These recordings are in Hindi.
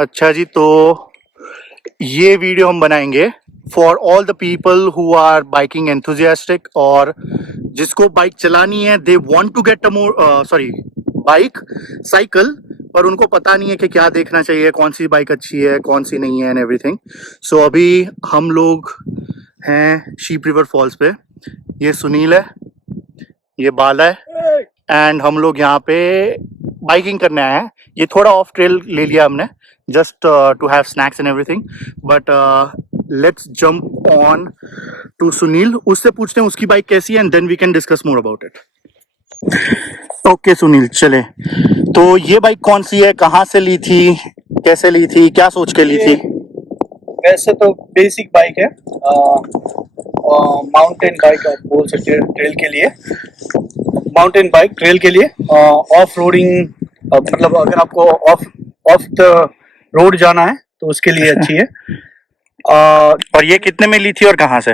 अच्छा जी, तो ये वीडियो हम बनाएंगे for all the people who are biking enthusiastic, और जिसको बाइक चलानी है, they want to get a bike cycle, पर उनको पता नहीं है कि क्या देखना चाहिए, कौन सी बाइक अच्छी है, कौन सी नहीं है एंड एवरीथिंग। सो अभी हम लोग हैं शीप रिवर फॉल्स पे। ये सुनील है, ये बाला है, एंड हम लोग यहाँ पे बाइकिंग करने आए हैं। ये थोड़ा ऑफ ट्रेल ले लिया हमने, just to have snacks and everything, but let's jump on to Sunil. उससे पूछते हैं उसकी बाइक कैसी है and then we can discuss more about it. Okay Sunil, चले। तो ये बाइक कौन सी है, कहाँ से ली थी, कैसे ली थी, क्या सोच के ली थी? वैसे तो बेसिक बाइक है, माउंटेन बाइक आप बोल सकते हैं। ट्रेल के लिए माउंटेन बाइक, ट्रेल के लिए ऑफ रोडिंग, मतलब अगर आपको ऑफ द रोड जाना है तो उसके लिए अच्छी है। और ये कितने में ली थी और कहाँ से?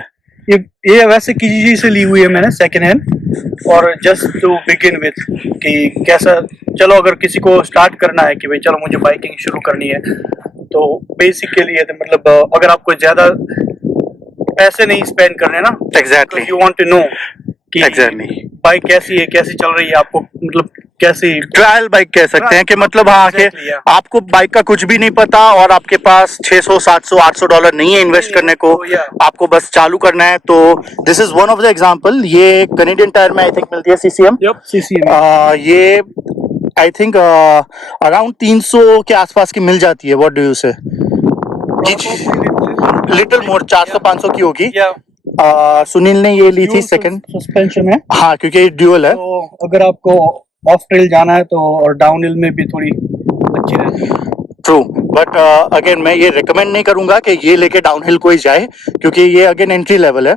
ये वैसे किसी से ली हुई है मैंने, सेकेंड हैंड, और जस्ट टू बिगिन विथ कि कैसा, चलो अगर किसी को स्टार्ट करना है कि भाई चलो मुझे बाइकिंग शुरू करनी है, तो बेसिक के लिए, तो मतलब अगर आपको ज्यादा पैसे नहीं स्पेंड करने ना, exactly, you want to know कि एग्जैक्टली बाइक कैसी है, कैसी चल रही है, आपको मतलब कैसी ट्रायल बाइक कह सकते हैं कि मतलब हाँ कि Exactly, yeah. आपको बाइक का कुछ भी नहीं पता और आपके पास 600 700 800 डॉलर नहीं है इन्वेस्ट करने को, आपको बस चालू करना है। तो this is one of the example. ये कनेडियन टायर में आई थिंक मिलती है, सीसीएम। ये आई थिंक अराउंड 300 के आसपास की मिल जाती है। व्हाट डू यू से? लिटिल मोर 400-500 की होगी। सुनील ने ये ली थी सेकंड सस्पेंशन है, हाँ, क्योंकि ये ड्यूअल है। तो अगर आपको ऑफ ट्रेल जाना है तो, और डाउन हिल में भी थोड़ी अच्छी रहती है। ट्रू, बट अगेन मैं ये रिकमेंड नहीं करूंगा कि ये लेके डाउनहिल कोई जाए, क्योंकि ये अगेन एंट्री लेवल है।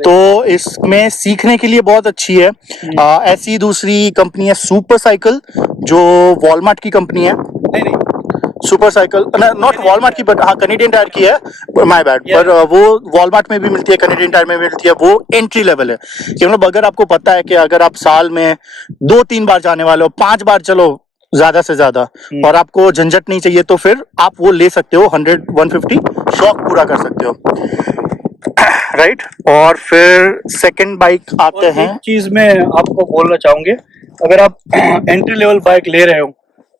तो इसमें सीखने के लिए बहुत अच्छी है। ऐसी दूसरी कंपनी है सुपर साइकिल, जो वॉलमार्ट की कंपनी है। नहीं सुपर साइकिल नॉट वॉलमार्ट की, बट हाँ कनेडियन टायर की है, माय बैड। पर वो वॉलमार्ट में भी मिलती है, कनेडियन टायर में भी मिलती है। वो एंट्री लेवल है कि मतलब अगर आपको पता है कि अगर आप साल में 2-3 बार जाने वाले हो, 5 बार चलो ज्यादा से ज्यादा, और आपको झंझट नहीं चाहिए, तो फिर आप वो ले सकते हो। 100-150 शौक पूरा कर सकते हो, राइट। और फिर सेकंड बाइक आते हैं। एक चीज मैं आपको बोलना चाहूंगी, अगर आप एंट्री लेवल बाइक ले रहे हो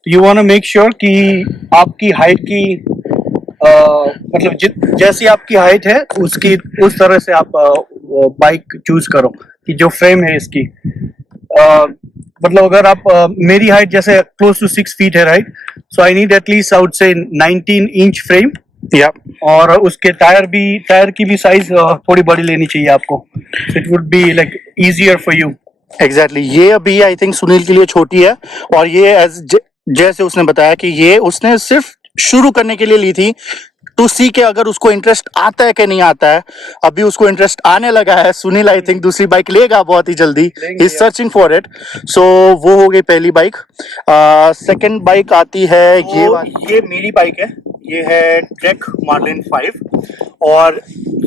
तो you want to make sure कि आपकी हाइट की मतलब जैसी आपकी हाइट है उसकी, उस तरह से आप बाइक चूज करो कि जो फ्रेम है इसकी, मतलब अगर आप मेरी हाइट जैसे क्लोज टू 6 फीट है, right, so I need at least I would say 19 inch frame, या और उसके टायर की भी साइज थोड़ी बड़ी लेनी चाहिए आपको। It would be like easier for you. Exactly, ये अभी आई थिंक सुनील के लिए छोटी है, और ये जैसे उसने बताया कि ये उसने सिर्फ शुरू करने के लिए ली थी, टू सी के अगर उसको इंटरेस्ट आता है कि नहीं आता है। अभी उसको इंटरेस्ट आने लगा है। सुनील आई थिंक दूसरी बाइक लेगा बहुत ही जल्दी, he is searching for it. So वो हो गई पहली बाइक। सेकंड बाइक आती है ये मेरी बाइक है, ये है ट्रेक मार्लिन 5, और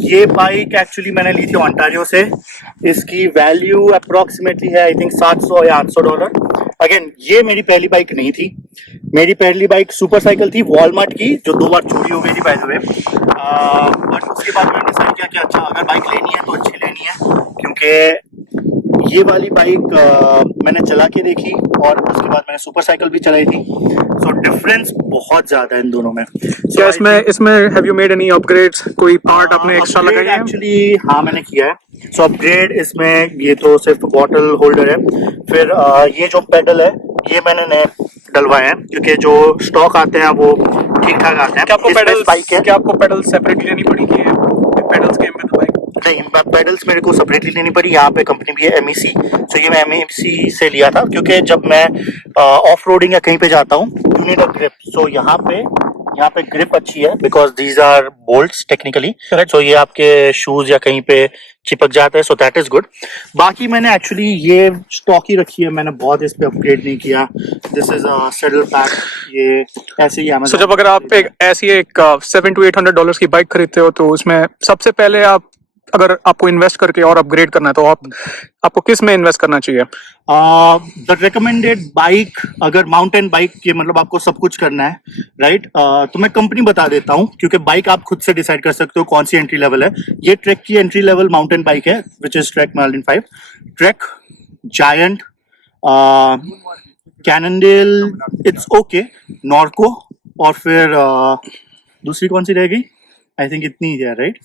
ये बाइक एक्चुअली मैंने ली थी ओंटारियो से। इसकी वैल्यू अप्रोक्सीमेटली है आई थिंक 700 या 800 डॉलर। अगेन ये मेरी पहली बाइक नहीं थी, मेरी पहली बाइक सुपर साइकिल थी वॉलमार्ट की, जो 2 बार चोरी हो गई थी बाय द वे। बट उसके बाद मैंने डिसाइड किया कि अच्छा अगर बाइक लेनी है तो अच्छी लेनी है, क्योंकि ये वाली बाइक मैंने चला के देखी और उसके बाद मैंने सुपर साइकिल भी चलाई थी। सो डिफरेंस बहुत ज्यादा है इन दोनों में। क्या इसमें have you made any upgrades? कोई पार्ट आपने एक्स्ट्रा लगाया है? एक्चुअली हाँ मैंने किया है। सो अपग्रेड इसमें ये तो सिर्फ बॉटल होल्डर है। फिर ये जो पेडल है ये मैंने नए डलवाए हैं, क्योंकि जो स्टॉक आते हैं वो ठीक ठाक आते हैं। क्या आपको पेडल सेपरेटली लेनी पड़ी कि pedals came with the bike? नहीं, पेडल्स मेरे को सेपरेटली लेनी पड़ी। यहाँ पे कंपनी भी है MEC, तो ये मैं MEC से लिया था, क्योंकि जब मैं ऑफ रोडिंग या कहीं पे जाता हूँ you need a grip. So यहाँ पे ग्रिप अच्छी है, because these are bolts technically. So ये आपके शूज या कहीं पे चिपक जाता है, सो दैट इज गुड। बाकी मैंने एक्चुअली ये स्टॉक ही रखी है, मैंने बहुत इस पे अपग्रेड नहीं किया। This is a saddle pack, ये ऐसे ही Amazon। जब अगर आप ऐसी एक $700 to $800 की बाइक खरीदते हो, तो उसमें सबसे पहले आप अगर आपको इन्वेस्ट करके और अपग्रेड करना है तो आपको किस में इन्वेस्ट करना चाहिए? द रिकमेंडेड बाइक, अगर माउंटेन बाइक के मतलब आपको सब कुछ करना है, राइट, तो मैं कंपनी बता देता हूँ, क्योंकि बाइक आप खुद से डिसाइड कर सकते हो कौन सी एंट्री लेवल है। ये ट्रैक की एंट्री लेवल माउंटेन बाइक है, which is Trek Marlin 5, Trek, Giant, Cannondale, it's okay, Norco, और फिर दूसरी कौन सी रह गई? आई थिंक इतनी ही है, राइट?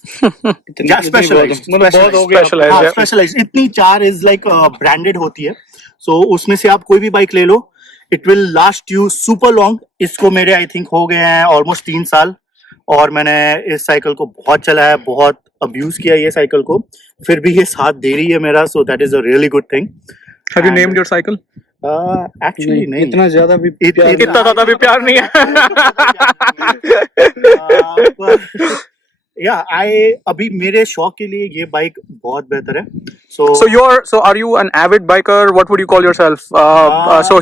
बहुत हो गया। स्पेशलाइज्ड इतनी 4 इज लाइक ब्रांडेड होती है, सो उसमें से आप कोई भी बाइक ले लो, it will last you super long. इसको मेरे आई थिंक हो गए हैं ऑलमोस्ट 3 साल, और मैंने इस साइकिल को बहुत चलाया, बहुत अब्यूज किया ये साइकिल को, फिर भी ये साथ दे रही है मेरा, so that is a really good thing. Have you named your cycle? Actually नहीं, इतना ज्यादा भी इतना ज्यादा भी प्यार नहीं है। या अभी मेरे शौक के लिए ये बाइक बहुत बेहतर है। So So are you an avid biker? What would you call yourself? So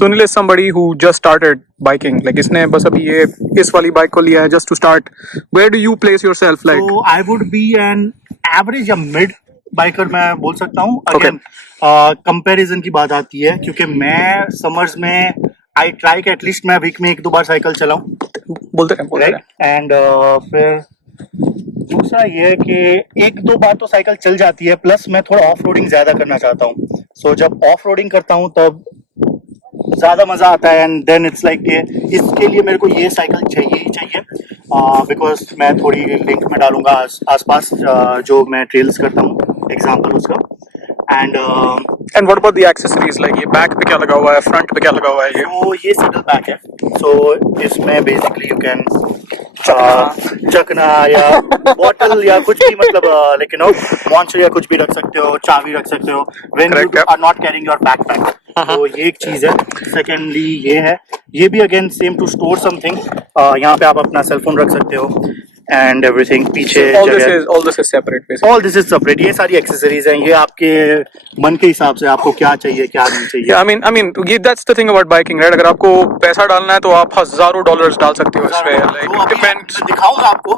Sunil is somebody who just started biking. Like इसने बस अभी ये इस वाली बाइक को लिया है just to start. Where do you place yourself? Like so I would be an average या mid बाइकर मैं बोल सकता हूँ। Okay. अगेन कंपैरिजन की बात आती है, क्योंकि मैं समर्स में आई ट्राई कि एटलीस्ट मैं वीक में 1-2 बार साइकिल चलाऊं, बोलते रहे। राइट? एंड फिर दूसरा ये है कि 1-2 बार तो साइकिल चल जाती है, प्लस मैं थोड़ा ऑफ रोडिंग ज्यादा करना चाहता हूँ। सो जब ऑफ रोडिंग करता हूँ तब ज्यादा मजा आता है, एंड देन इट्स लाइक इसके लिए मेरे को ये साइकिल चाहिए ही चाहिए, बिकॉज मैं थोड़ी लिंक में डालूंगा आसपास जो मैं ट्रेल्स करता हूँ, एग्जाम्पल उसका। And And what about the accessories? Like ये बैक पे क्या लगा हुआ है, फ्रंट पे क्या लगा हुआ है ये? तो ये सेटल बैक है, सो इसमें बेसिकली यू कैन चकना या बॉटल या कुछ भी, मतलब लेकिन मॉन्स्टर या कुछ भी रख सकते हो, चाबी रख सकते हो when you Correct, are not carrying your backpack. तो ये एक चीज है। सेकेंडली ये है, ये भी again same to store something, यहाँ पे आप अपना सेलफोन रख सकते हो एंड एवरीथिंग। पीछे All this is separate basically. All this is separate. ये सारी एक्सेसरीज हैं, ये आपके मन के हिसाब से आपको क्या चाहिए क्या नहीं चाहिए। Yeah, I mean, that's the thing about biking, right? अगर आपको पैसा डालना है तो आप हजारों डॉलर्स डाल सकते हो इसमें। तो Like अभी depends. मैं दिखाऊंगा आपको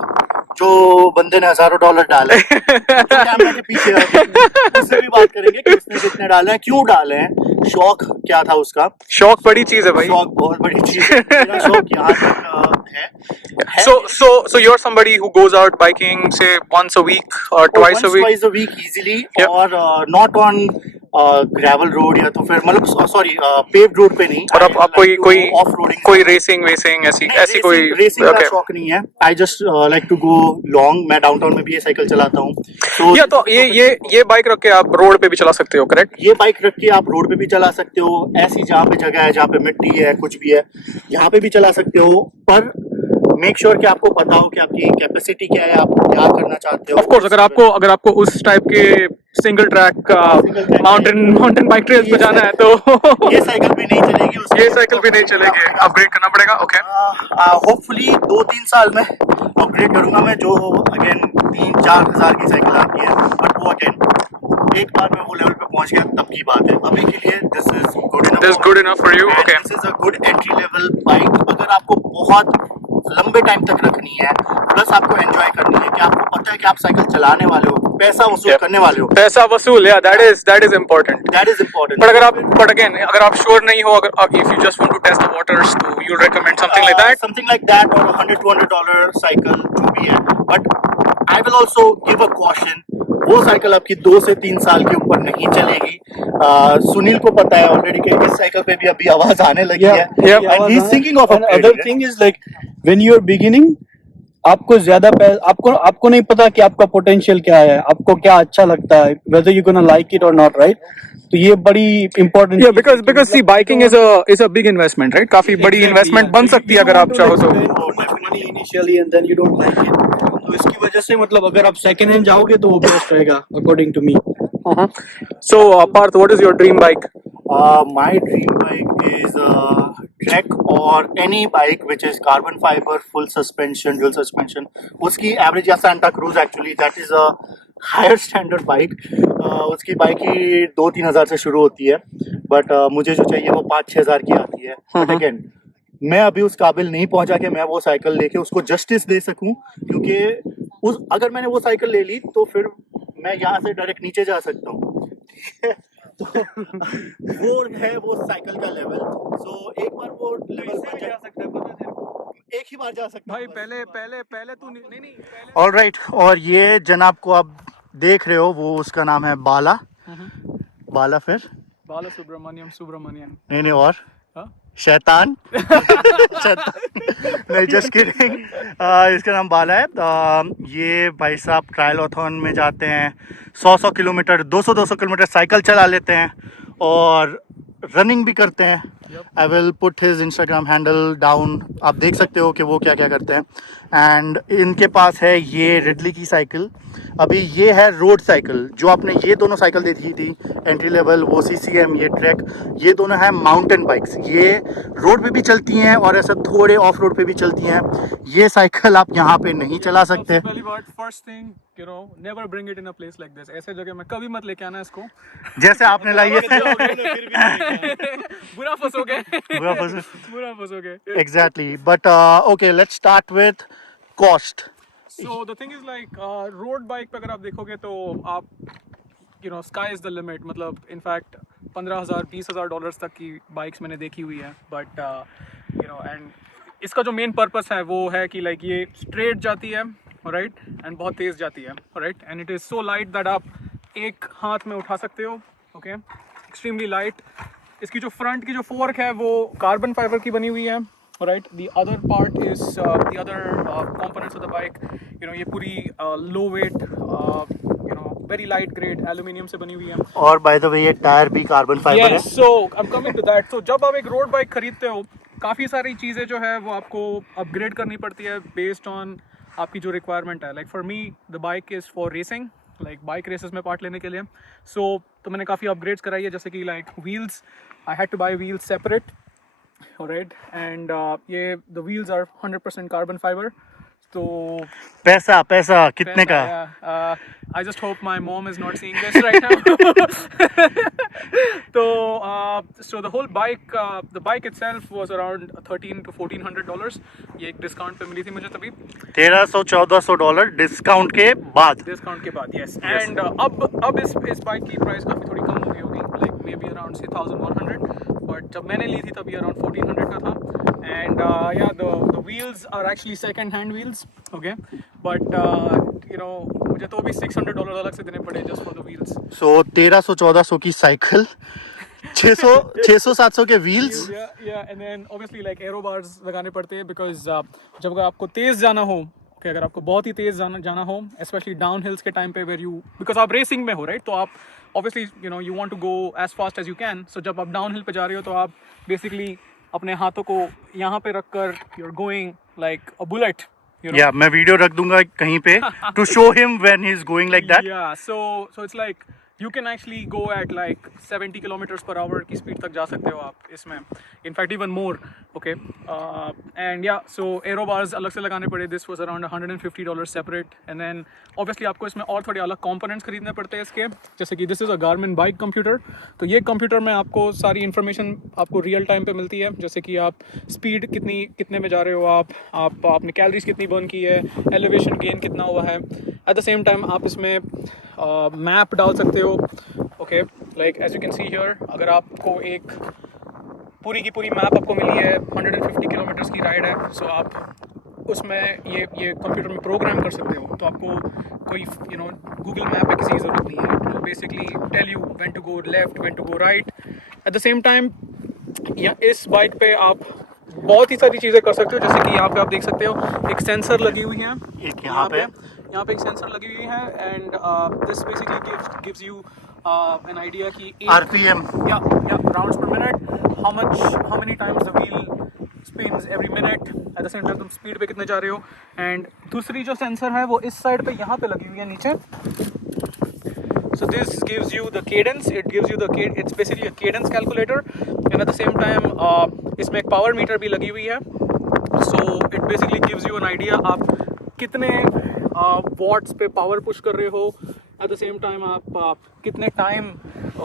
जो बंदे ने हजारों डॉलर डाले हैं। तो कैमरा के पीछे उससे भी बात करेंगे कि उसने कितने डाले हैं, क्यों डाले हैं, शौक क्या था उसका। शौक बड़ी चीज है भाई। शौक बहुत बड़ी चीज है, मेरा शौक यहाँ तक है। So you're somebody who goes out biking say once a week or twice a week? Twice a week easily, Yep. और नॉट ऑन ग्रेवल रोड या तो फिर मतलब सॉरी पेव्ड रोड पे नहीं। और आप कोई ऑफ रोडिंग, कोई रेसिंग ऐसी कोई रेसिंग का okay. शौक नहीं है। I just like to go long. मैं डाउनटाउन में भी ये साइकिल चलाता हूँ, तो या तो ये बाइक रख के आप रोड पे भी चला सकते हो, करेक्ट? ये बाइक रख के आप रोड पे भी चला सकते हो, ऐसी जहाँ पे जगह है, जहाँ पे मिट्टी है, कुछ भी है, यहाँ पे भी चला सकते हो, पर मेक श्योर कि आपको पता हो कि आपकी कैपेसिटी क्या है, आप क्या करना चाहते हो। ऑफ कोर्स अगर आपको उस टाइप के single track mountain bike trails पे जाना है तो ये साइकिल भी नहीं चलेगी, ये साइकिल भी नहीं चलेगी, अपग्रेड करना पड़ेगा। ओके, होपफुली 2-3 साल में अपग्रेड करूंगा मैं, जो अगेन 3-4 हज़ार की साइकिल आती है, बट वो अगेन एक बार मैं वो लेवल पे पहुंच गया तब की बात है। अभी के लिए this is good enough for you. Okay, this is a good entry level bike. अगर आपको बहुत लंबे टाइम तक रखनी है, प्लस आपको एंजॉय करनी है, कि आपको पता है कि आप साइकिल चलाने वाले हो, पैसा वसूल करने वाले हो, पैसा वसूल, या that is important. That is important. But again अगर आप श्योर नहीं हो, अगर if you just want to test the waters, तो you recommend something like that और $100-200 साइकिल जो भी है। But I will also give a caution, वो साइकिल आपकी 2 से 3 साल के ऊपर नहीं चलेगी। सुनील को पता है ऑलरेडी कि इस साइकिल पे भी अभी आवाज आने लगी है, and he's thinking of And other thing is like when you are beginning, आपको ज्यादा आपको नहीं पता कि आपका पोटेंशियल क्या है, आपको क्या अच्छा लगता है, whether you gonna like it or not, right? तो ये बड़ी important Yeah, because see, biking is a big investment, right? काफी बड़ी investment बन सकती है अगर आप चाहो तो। money initially and then you don't like it, तो इसकी वजह से मतलब अगर आप सेकंड हैंड जाओगे तो वो बेस्ट रहेगा according to me. So Parth, what is your dream bike? My dream bike is Trek or any bike which is carbon fiber, full suspension, dual suspension. उसकी average या Santa Cruz actually, that is a higher standard bike. उसकी बाइक ही 2-3 हज़ार से शुरू होती है, बट मुझे जो चाहिए वो 5-6 हज़ार की आती है। बट अगेन मैं अभी उस काबिल नहीं पहुंचा कि मैं वो साइकिल लेके उसको जस्टिस दे सकूं, क्योंकि उस अगर मैंने वो साइकिल ले ली तो फिर मैं यहाँ से डायरेक्ट नीचे जा सकता हूँ। तो वो है वो साइकिल का लेवल। सो एक बार वो लेवल बन जाए, सकता है, पता है एक ही बार जा सकता भाई हूँ। पहले तू नहीं नहीं पहले ऑल राइट, और ये जनाब को आप देख रहे हो, वो उसका नाम है बाला। बाला फिर बाला सुब्रमण्यम नहीं और हाँ? शैतान। नहीं, जस्ट किडिंग। इसका नाम बाला है। ये भाई साहब ट्रायलॉथन में जाते हैं, 100 किलोमीटर 200 किलोमीटर साइकिल चला लेते हैं और रनिंग भी करते हैं। I will put his Instagram handle down, आप देख सकते हो कि वो क्या क्या करते हैं। एंड इनके पास है ये रिडली की साइकिल। अभी ये है रोड साइकिल, जो आपने ये दोनों साइकिल देखी थी एंट्री लेवल, वो CCM, ये ट्रैक, ये दोनों हैं माउंटेन बाइक्स। ये रोड पे भी चलती हैं और ऐसा थोड़े ऑफ रोड पे भी चलती हैं। ये साइकिल आप यहाँ पे नहीं चला सकते। पहली बात, first thing you know, never bring it in a place like this. ऐसे जगह में कभी मत लेके आना इसको। जैसे आपने लाई है। बुरा फंसोगे बुरा फंसोगे Exactly, but okay, let's start with cost. So the thing is like road bike पे अगर आप देखोगे तो आप you know sky is the limit। मतलब इनफैक्ट 15,000 $20,000 डॉलर्स तक की बाइक्स मैंने देखी हुई है। बट you know एंड इसका जो मेन पर्पस है वो है कि लाइक ये स्ट्रेट जाती है राइट एंड बहुत तेज़ जाती है right and it is so light that आप एक हाथ में उठा सकते हो। Okay, extremely light. इसकी जो फ्रंट की जो फोर्क है वो कार्बन फाइबर की बनी हुई है right. The other part is the other components of the bike you know ये पूरी low weight you know very light grade aluminium से बनी हुई है। और बाय द वे ये टायर भी कार्बन फाइबर है। So I am coming to that. So जब आप एक रोड बाइक खरीदते हो काफ़ी सारी चीज़ें जो है वो आपको अपग्रेड करनी पड़ती है बेस्ड ऑन आपकी जो रिक्वायरमेंट है। Like for me the bike is for racing, like bike races में पार्ट लेने के लिए। सो तो मैंने काफ़ी अपग्रेड्स कराई है, जैसे कि like wheels, I had to buy wheels separate right and ये the wheels are 100% carbon fibre. तो पैसा कितने का? I just hope my mom is not seeing this right now. तो so the whole bike, the bike itself was around $1,300 to $1,400। ये एक डिस्काउंट पे मिली थी मुझे तभी, $1,300-1400 डिस्काउंट के बाद। यस एंड अब इस बाइक की प्राइस काफ़ी थोड़ी कम हो गई होगी, like may be around 1,100। But जब मैंने ली थी तभी अराउंड 1,400 का था। एंड या the wheels are actually second hand wheels okay, but you know मुझे तो अभी $600 अलग से देने पड़े just for the wheels. So 1300-1400 की साइकिल, 600-700 के wheels. And then obviously like aero bars लगाने पड़ते हैं बिकॉज जब अगर आपको तेज़ जाना हो कि अगर आपको बहुत ही तेज़ जाना हो स्पेशली डाउन हिल्स के टाइम पे वेर यू, बिकॉज आप रेसिंग में हो राइट, तो आप obviously you know you want to go as fast as you can. So जब आप डाउन हिल पे जा रहे हो तो आप बेसिकली अपने हाथों को यहाँ पे रखकर you are going like a bullet. या मैं वीडियो रख दूंगा कहीं पे to show him when he is going like that. Yeah, so it's like you can actually go at like 70 kilometers per hour की स्पीड तक जा सकते हो आप इसमें, in fact even more, okay, and yeah, so aero bars अलग से लगाने पड़े, this was around $150 separate, and then obviously आपको इसमें और थोड़े अलग components खरीदने पड़ते हैं इसके, जैसे कि this is a Garmin bike computer। तो ये कंप्यूटर में आपको सारी इन्फॉर्मेशन आपको रियल टाइम पे मिलती है, जैसे कि आप स्पीड कितने में जा रहे हो, आपने कैलोरीज कितनी बर्न की है, एलिवेशन गेन कितना हुआ है। एट द सेम टाइम आप इसमें मैप डाल सकते हो okay, like as you can see here, अगर आपको एक पूरी की पूरी मैप आपको मिली है, 150 किलोमीटर्स की राइड है, सो आप उसमें ये कंप्यूटर में प्रोग्राम कर सकते हो। तो आपको कोई यू नो गूगल मैप की किसी ज़रूरत नहीं है, तो basically tell you when to go left, when to go right. At the same time या इस बाइक पे आप बहुत ही सारी चीज़ें कर सकते हो, जैसे कि यहाँ पे आप देख सकते हो एक सेंसर लगी हुई है, एक यहाँ पे एक सेंसर लगी हुई है, and this basically gives you an idea कि RPM या rounds per minute, how many times the wheel spins every minute, at the same time तुम स्पीड पे कितने जा रहे हो। एंड दूसरी जो सेंसर है वो इस साइड पे यहाँ पे लगी हुई है नीचे। So this gives you the cadence, it's basically a cadence calculator, and at the same time इसमें एक power meter भी लगी हुई है, so it basically gives you an idea आप कितने watts पे power push कर रहे हो, at the same time आप कितने time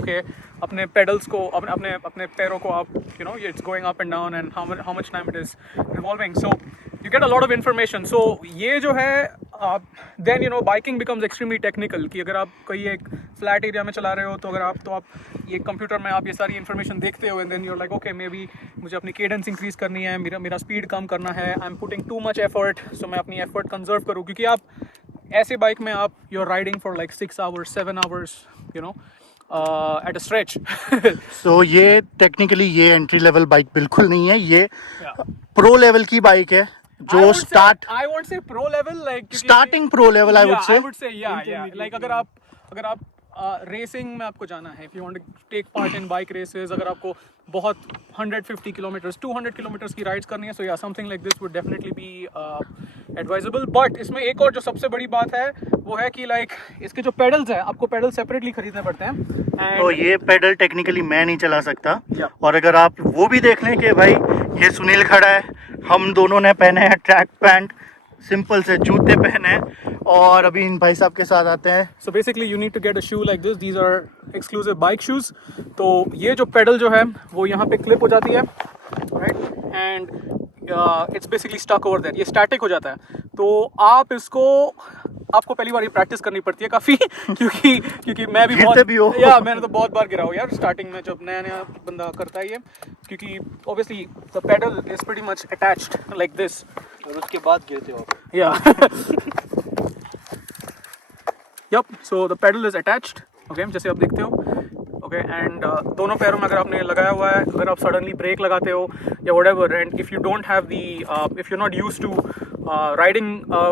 okay अपने pedals को अपने पैरों को आप you know it's going up and down and how much time it is revolving, so you get a lot of information। so ये जो है then biking becomes extremely technical कि अगर आप कहीं एक फ्लैट एरिया में चला रहे हो तो आप ये कंप्यूटर में आप ये सारी इन्फॉर्मेशन देखते हो and then you're like okay maybe मुझे अपनी केडेंस इंक्रीज करनी है, मेरा स्पीड कम करना है, I am putting too much effort, so मैं अपनी एफर्ट कंजर्व करूँ क्योंकि आप ऐसे बाइक में आप you are riding for like 6 hours 7 hours at a stretch. So ये टेक्निकली ये एंट्री लेवल बाइक बिल्कुल नहीं है, ये प्रो लेवल की बाइक है जो I won't say pro level like starting pro level I yeah, would say. yeah like अगर आप रेसिंग में आपको जाना है, if you want to take part in bike races, अगर आपको बहुत 150 kilometers 200 kilometers की राइड्स करनी है, so yeah something like this would definitely be advisable. But इसमें एक और जो सबसे बड़ी बात है वो है कि like इसके जो पेडल्स हैं आपको पेडल सेपरेटली खरीदने पड़ते हैं. तो ये पेडल टेक्निकली मैं नहीं चला सकता. Yeah. और अगर आप वो भी देख लें कि भाई ये सुनील खड़ा है, हम दोनों ने पहने हैं ट्रैक पैंट, सिंपल से जूते पहने हैं और अभी इन भाई साहब के साथ आते हैं. So basically you need to get a shoe like this. These are exclusive bike shoes. तो ये जो पेडल जो है वो यहाँ पे क्लिप हो जाती है, right? And it's basically stuck over there. ये स्टैटिक हो जाता है. तो आपको पहली बार ये प्रैक्टिस करनी पड़ती है काफ़ी क्योंकि मैं भी गिरते भी हो. मैंने तो बहुत बार गिरा हूँ यार स्टार्टिंग में जब नया बंदा करता है ये, क्योंकि obviously the pedal is pretty much attached like this. और उसके बाद गिरते हो. Yeah. Yup. So the pedal is attached. Okay, जैसे आप देखते हो. Okay, and दोनों पैरों में अगर आपने लगाया हुआ है, अगर आप सडनली ब्रेक लगाते हो या whatever, and if you don't have the if you're not used to riding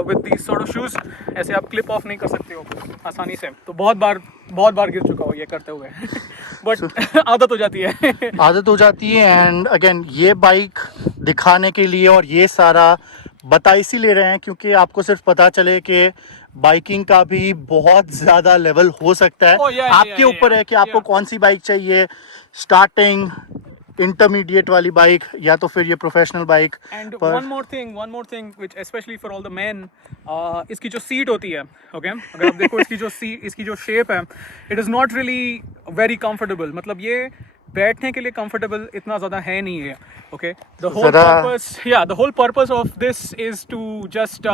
with these sort of shoes, ऐसे आप क्लिप ऑफ नहीं कर सकते हो आसानी से. तो बहुत बार गिर चुका हूँ ये करते हुए. बट आदत हो जाती है. आदत हो जाती है. एंड अगेन ये बाइक दिखाने के लिए और ये सारा बता इसीलिए रहे हैं क्योंकि आपको सिर्फ पता चले कि बाइकिंग का भी बहुत ज़्यादा लेवल हो सकता है. आपके ऊपर है कि आपको कौन सी बाइक चाहिए, स्टार्टिंग, इंटरमीडिएट वाली बाइक या तो फिर ये professional bike. And one more thing which especially for all the men, इसकी जो सीट होती है, okay, अगर आप देखो इसकी जो शेप है, it is not really very comfortable. मतलब ये बैठने के लिए comfortable इतना ज़्यादा है नहीं है. Okay, the whole purpose of this is to just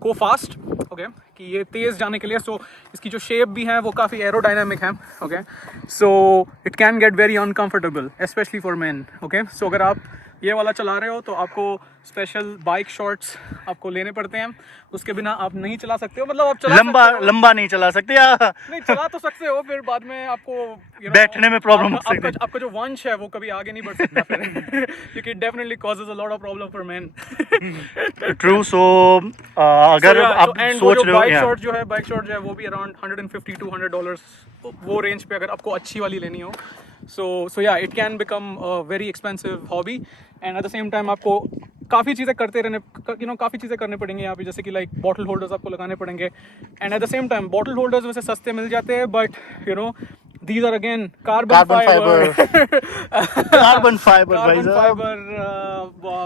go fast. Okay, कि ये तेज़ जाने के लिए. So इसकी जो शेप भी है वो काफ़ी एरोडायनामिक है. Okay, so it can get very uncomfortable especially for men. Okay, so अगर आप ये वाला चला रहे हो तो आपको स्पेशल बाइक शॉर्ट्स आपको लेने पड़ते हैं, उसके बिना आप नहीं चला सकते हो. मतलब आप लंबा नहीं चला सकते या नहीं चला तो सकते हो, फिर बाद में आपको बैठने में प्रॉब्लम हो सकती है. आपका जो वंश है वो कभी आगे नहीं बढ़ सकता फिर क्योंकि definitely causes a lot of problem for men. True. So अगर आप सोच रहे हो बाइक शॉर्ट जो है वो भी अराउंड $150-200 वो रेंज पे अगर आपको अच्छी वाली लेनी हो. So yeah, it can become a very expensive hobby, and at the same time आपको काफ़ी चीज़ें काफ़ी चीज़ें करने पड़ेंगे यहाँ पे, जैसे कि लाइक बॉटल होल्डर्स आपको लगाने पड़ेंगे. And eight the same time bottle holders वैसे सस्ते मिल जाते हैं, but these are again carbon fiber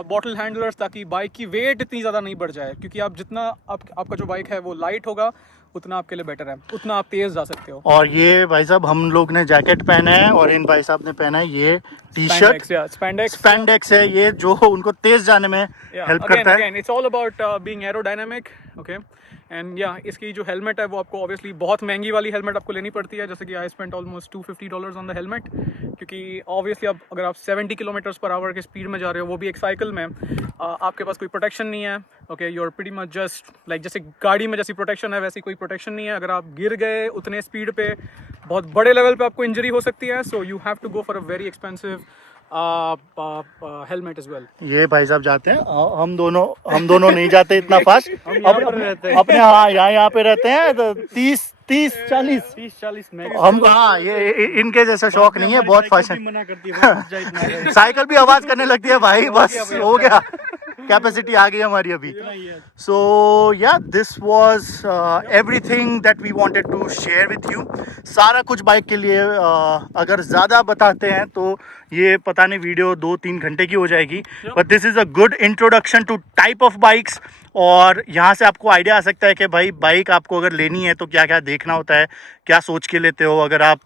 bottle handlers, ताकि बाइक की वेट इतनी ज़्यादा नहीं बढ़ जाए, क्योंकि आप जितना आपका जो बाइक है वो लाइट होगा उतना आपके लिए बेटर है, उतना आप तेज जा सकते हो. और ये भाई साहब हम लोग ने जैकेट पहना है और इन भाई साहब ने पहना है ये टी शर्ट स्पैंडेक्स है, ये जो उनको तेज जाने में हेल्प करता है. It's all about being aerodynamic. Okay, and या इसकी जो हेलमेट है वो आपको ऑब्वियसली बहुत महंगी वाली हेलमेट आपको लेनी पड़ती है, जैसे कि I spent almost $250 on the helmet, क्योंकि ऑब्वियसली अब अगर आप 70 km/h के स्पीड में जा रहे हो, वो भी एक साइकिल में, आपके पास कोई प्रोटेक्शन नहीं है. Okay, you are pretty much just like जैसे गाड़ी में जैसी प्रोटेक्शन है वैसी कोई प्रोटेक्शन नहीं है. अगर आप गिर गए उतने स्पीड पे बहुत बड़े लेवल पे आपको इंजरी हो सकती है. So you have to go for a very expensive helmet as well. ये भाई साहब जाते हैं, हम दोनों नहीं जाते इतना फास्ट. अपने यहाँ पे रहते हैं तो 30-40 हम. हाँ, ये इनके जैसा शौक नहीं है, बहुत फैशन. साइकिल भी आवाज करने लगती है भाई, बस हो गया, कैपेसिटी आ गई हमारी अभी. So yeah this was everything that we wanted to share with you. सारा कुछ बाइक के लिए अगर ज़्यादा बताते हैं तो ये पता नहीं वीडियो 2-3 घंटे की हो जाएगी, but this is a good introduction to type of bikes. और यहाँ से आपको आइडिया आ सकता है कि भाई बाइक आपको अगर लेनी है तो क्या क्या देखना होता है, क्या सोच के लेते हो. अगर आप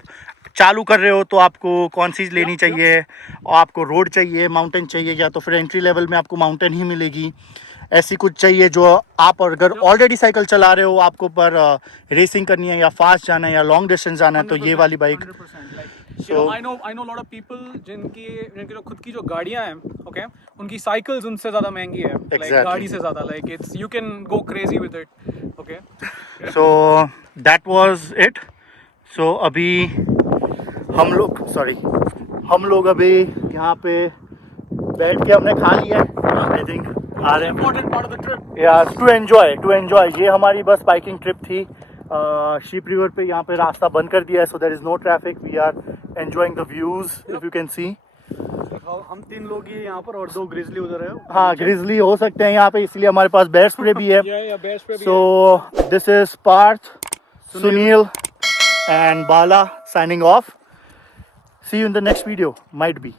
चालू कर रहे हो तो आपको कौन सी लेनी चाहिए, और आपको रोड चाहिए, माउंटेन चाहिए, या तो फिर एंट्री लेवल में आपको माउंटेन ही मिलेगी, ऐसी कुछ चाहिए जो आप अगर ऑलरेडी साइकिल चला रहे हो, आपको पर रेसिंग करनी है या फास्ट जाना है या लॉन्ग डिस्टेंस जाना है, तो ये वाली bike 100%. Like, you know, I know a lot of people जिनकी जो खुद की जो गाड़ियां हैं, okay, उनकी साइकिल्स उनसे ज्यादा महंगी है, like Exactly. गाड़ी से ज्यादा, like it's you can go crazy with it, okay. So that was it. So अभी हम लोग अभी यहाँ पे बैठ के हमने खा लिया है. आई थिंक आ रहे हैं Important part of the trip. Yeah to enjoy. ये हमारी बस बाइकिंग ट्रिप थी. शीप रिवर पे यहाँ पे रास्ता बंद कर दिया है, so there is no traffic. We are enjoying the views if you can see. हम 3 लोग ही यहाँ पर और 2 ग्रिजली उधर है. हाँ, ग्रिजली हो सकते हैं यहाँ पे, इसलिए हमारे पास बेयर स्प्रे भी है. Yeah, bear spray भी है. So this is Parth, Sunil and Bala signing off. See you in the next video. Might be.